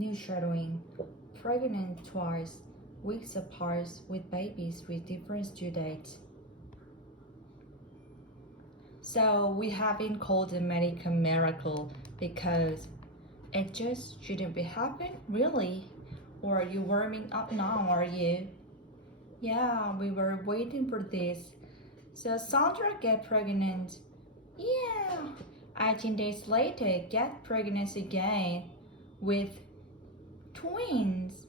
new shadowing, pregnant twice, weeks apart with babies with different due dates. So we have been called a medical miracle because it just shouldn't be happening, really. Or are you warming up now, are you? Yeah, we were waiting for this. So Sandra get pregnant. Yeah. 18 days later, get pregnant again with twins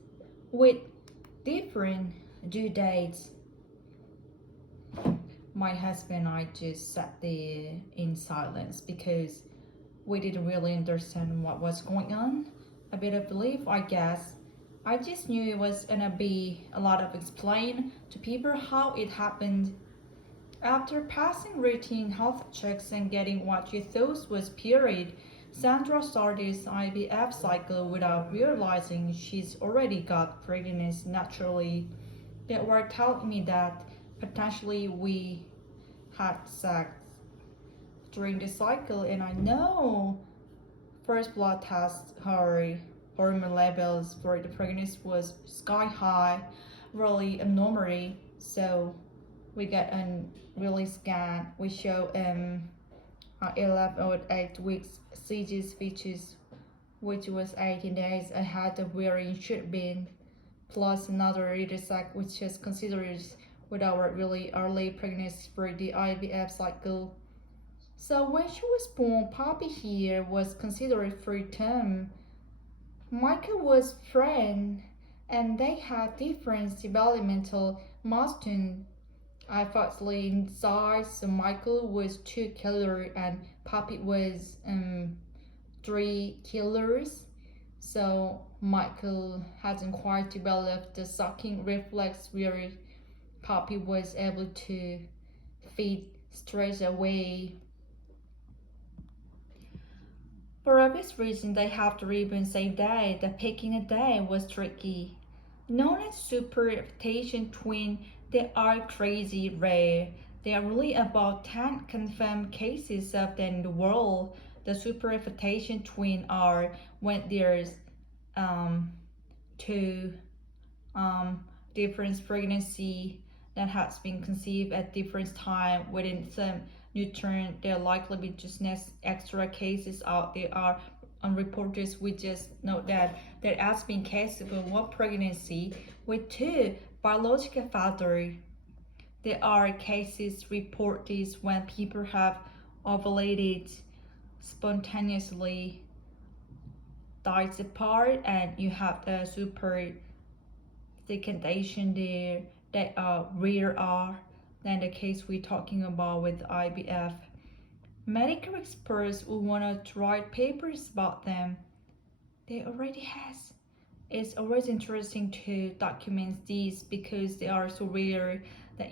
with different due dates. My husband and I just sat there in silence because we didn't really understand what was going on. A bit of relief, I guess. I just knew it was gonna be a lot of explain to people how it happened. After passing routine health checks and getting what you thought was period, Sandra started his IVF cycle without realizing she's already got pregnant naturally. They were telling me that potentially we had sex during the cycle, and I know first blood test her hormone levels for the pregnancy was sky high, really anomaly. So we get a really scan. We show 11 or 8 weeks CG's features, which was 18 days ahead of where it should be, plus another readosac which is considered with our really early pregnancy for the IVF cycle. So when she was born, Poppy here was considered for term. Michael was friend, and they had different developmental milestones. I firstly in size, so Michael was 2 kilos and Poppy was 3 kilos. So Michael hadn't quite developed the sucking reflex where Poppy was able to feed straight away. For obvious reason, they have to ribbon same day. The picking a day was tricky. Known as supervegetation twin, they are crazy rare. There are really about 10 confirmed cases of them in the world. The supervegetation twin are when there's two different pregnancy that has been conceived at different time within some nutrient. There likely be just next extra cases out there are unreported. We just know that there has been cases of one pregnancy with 2 biological fathers. There are cases reported when people have ovulated spontaneously dies apart and you have the super fecundation there that are rare than the case we're talking about with IVF. Medical experts who want to write papers about them, they already has. It's always interesting to document these because they are so rare that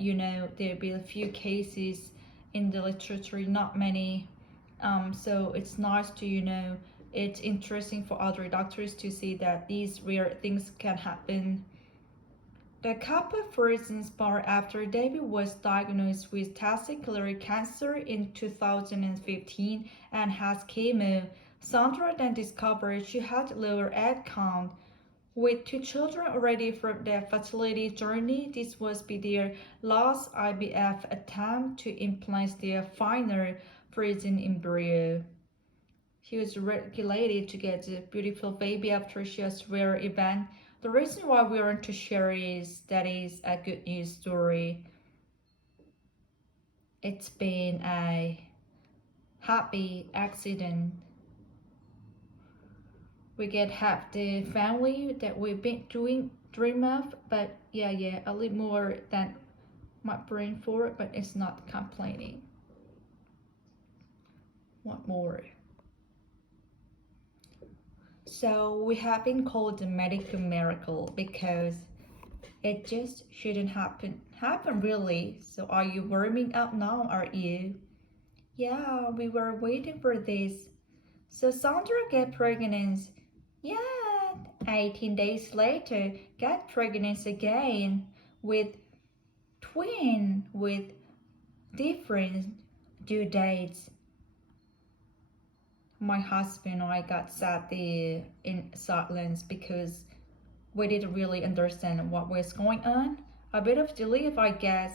there'll be a few cases in the literature, not many. So it's nice to it's interesting for other doctors to see that these rare things can happen. The couple first inspired after David was diagnosed with testicular cancer in 2015 and has chemo. Sandra then discovered she had lower egg count. With 2 children already from their fertility journey, this was be their last IVF attempt to implant their final frozen embryo. She was regulated to get a beautiful baby after she has rare event. The reason why we want to share is that is a good news story. It's been a happy accident. We get half the family that we've been dream of, but yeah, a little more than my brain for it, but it's not complaining. What more? So we have been called a medical miracle because it just shouldn't happen really. So are you warming up now, are you? Yeah, we were waiting for this. So Sandra get pregnant. Yeah, 18 days later got pregnant again with twin with different due dates. My husband and I got sat there in silence because we didn't really understand what was going on. A bit of relief, I guess.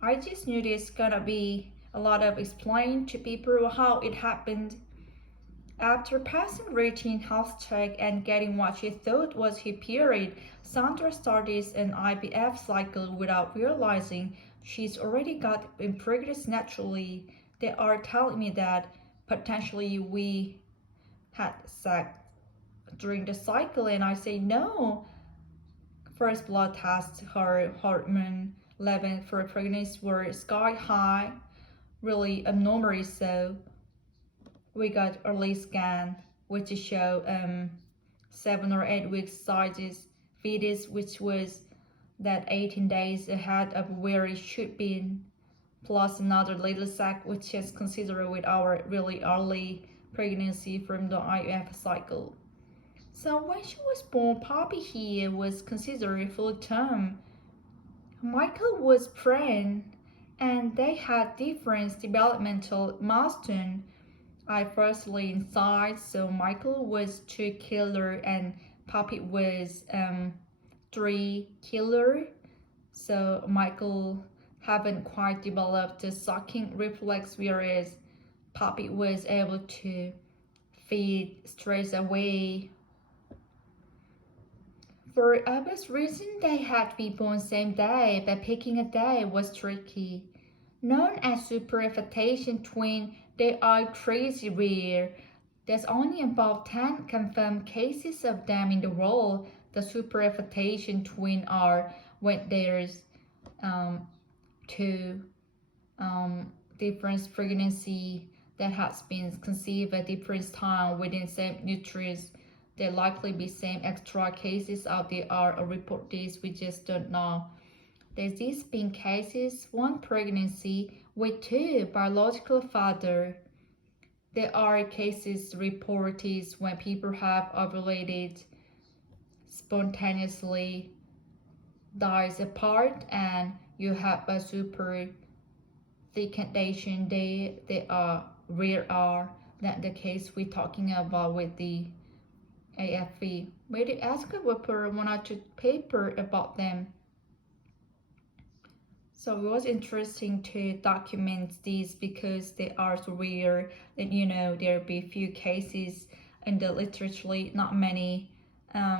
I just knew there's gonna be a lot of explaining to people how it happened. After passing routine health check and getting what she thought was her period, Sandra started an IVF cycle without realizing she's already got pregnant naturally. They are telling me that potentially we had sex during the cycle, and I say no. First blood test, her hormone level for pregnancy were sky high, really abnormally so. We got early scan which show 7 or 8 weeks sizes fetus, which was that 18 days ahead of where it should be, plus another little sac which is considered with our really early pregnancy from the IVF cycle. So when she was born, Poppy here was considered full term. Michael was pregnant and they had different developmental milestones. I firstly inside, so Michael was 2 killer and Poppy was 3 killer. So Michael haven't quite developed the sucking reflex, whereas Poppy was able to feed straight away. For obvious reason, they had to be born same day, but picking a day was tricky. Known as superfetation twin, they are crazy rare. There's only about 10 confirmed cases of them in the world. The superfetation twin are when there's two different pregnancy that has been conceived at different time within same uterus. There likely be same extra cases out there are reported. We just don't know. There's these been cases, one pregnancy with 2 biological father. There are cases reported when people have ovulated spontaneously, dies apart, and you have a super fecundation. They are rare than the case we're talking about with the AFV. Maybe ask a whopper one or two paper about them. So it was interesting to document these because they are so rare, and there'll be few cases in the literature, not many.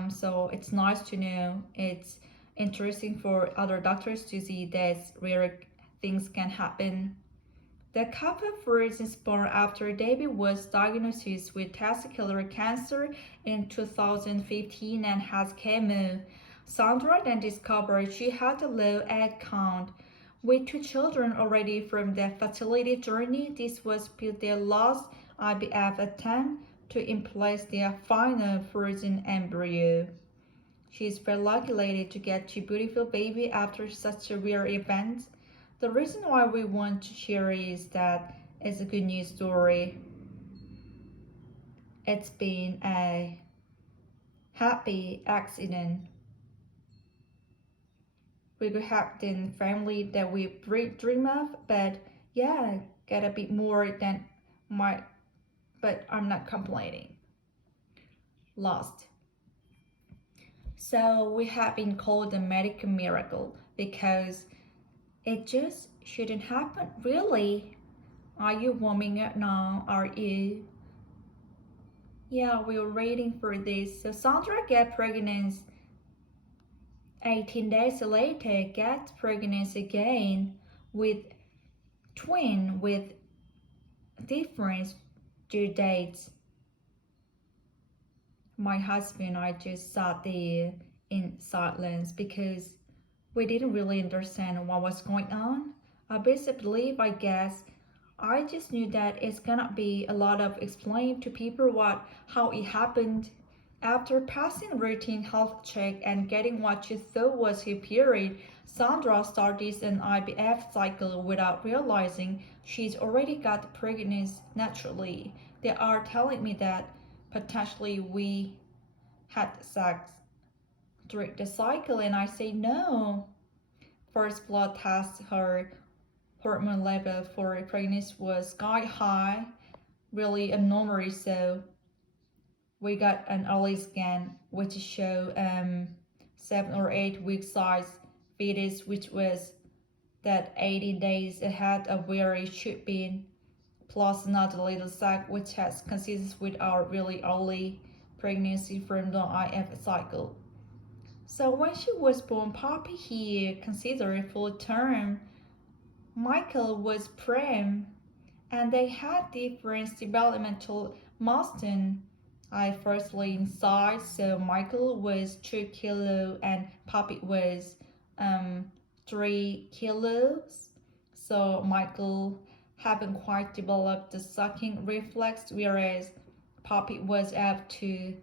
So it's nice to know. It's interesting for other doctors to see that rare things can happen. The couple was born after David was diagnosed with testicular cancer in 2015 and has chemo. Sandra then discovered she had a low egg count. With 2 children already from their fertility journey, this was their last IVF attempt to implant their final frozen embryo. She is very lucky to get 2 beautiful babies after such a rare event. The reason why we want to share is that it's a good news story. It's been a happy accident. We could have the family that we dream of, but yeah, get a bit more than but I'm not complaining. Lost. So we have been called a medical miracle because it just shouldn't happen, really. Are you warming up now? Are you? Yeah, we were waiting for this. So Sandra got pregnant. 18 days later, got pregnant again with twin with different due dates. My husband and I just sat there in silence because we didn't really understand what was going on. I basically believe, I guess. I just knew that it's gonna be a lot of explaining to people how it happened. After passing routine health check and getting what she thought was her period, Sandra started an IVF cycle without realizing she's already got pregnant naturally. They are telling me that potentially we had sex during the cycle, and I say no. First blood test, her hormone level for pregnancy was sky high, really abnormal. So we got an early scan which show 7 or 8 week size fetus, which was that 18 days ahead of where it should be, plus another little sac which has consists with our really early pregnancy from the IF cycle. So when she was born, Poppy here considered full term. Michael was prem, and they had different developmental milestones. I firstly in size, so Michael was 2 kilo and Poppy was 3 kilos. So Michael haven't quite developed the sucking reflex, whereas Poppy was able to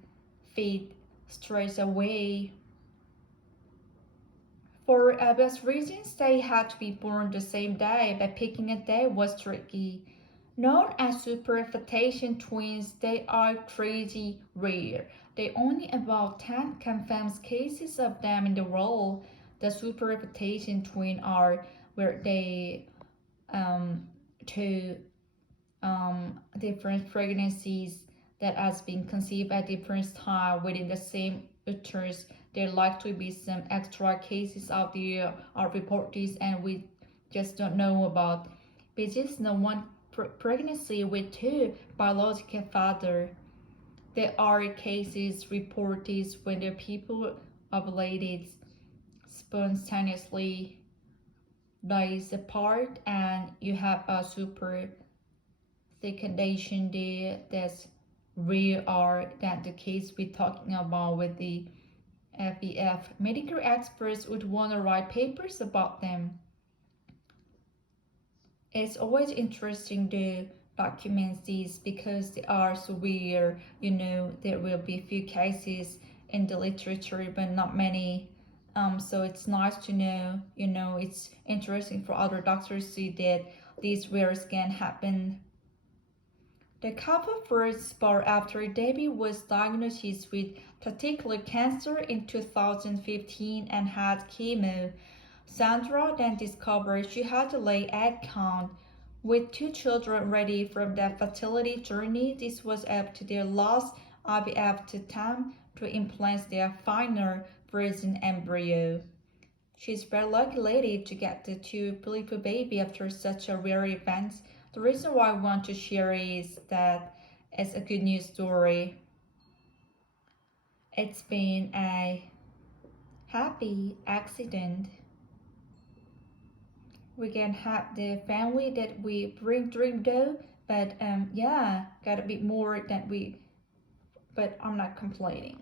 feed straight away. For obvious reasons, they had to be born the same day, but picking a day was tricky. Known as superfetation twins, they are crazy rare. There are only about 10 confirmed cases of them in the world. The superfetation twins are where they two different pregnancies that has been conceived at different time within the same uterus. There likely be some extra cases out there are reported and we just don't know about. We just know one pregnancy with two biological father. There are cases reported when the people ovulated spontaneously days apart and you have a super fecundation there that's rare than the case we're talking about with the FEF. Medical experts would want to write papers about them. It's always interesting to document these because they are so rare. There will be a few cases in the literature, but not many. So it's nice to know. It's interesting for other doctors to see that these rare can happen. The couple first spot after Debbie was diagnosed with testicular cancer in 2015 and had chemo. Sandra then discovered she had a late egg count. With 2 children ready from their fertility journey, this was up to their last IVF attempt to implant their final frozen embryo. She's very lucky lady to get the 2 beautiful baby after such a rare event. The reason why I want to share is that it's a good news story. It's been a happy accident. We can have the family that we dreamed of, but got a bit more than but I'm not complaining.